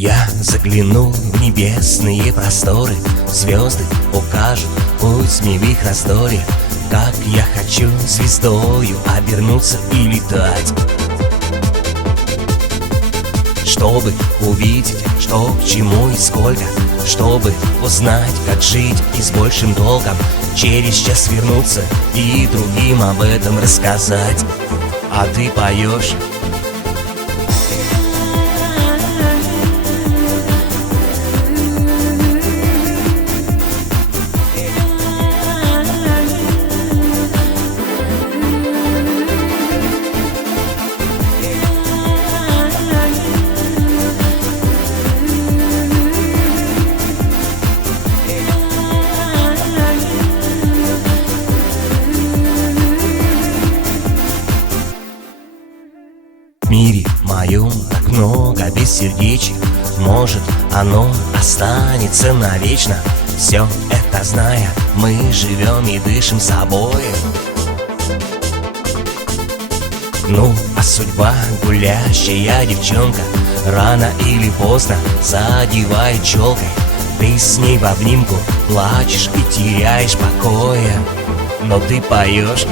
Я заглянул в небесные просторы, звезды укажут путь мне в их раздоре. Как я хочу звездою обернуться и летать, чтобы увидеть, что к чему и сколько, чтобы узнать, как жить и с большим долгом, через час вернуться и другим об этом рассказать. А ты поешь. В мире моем так много бессердечия, может, оно останется навечно. Все это зная, мы живем и дышим собой. Ну, а судьба, гулящая девчонка, рано или поздно задевает челкой. Ты с ней в обнимку плачешь и теряешь покоя, но ты поешь.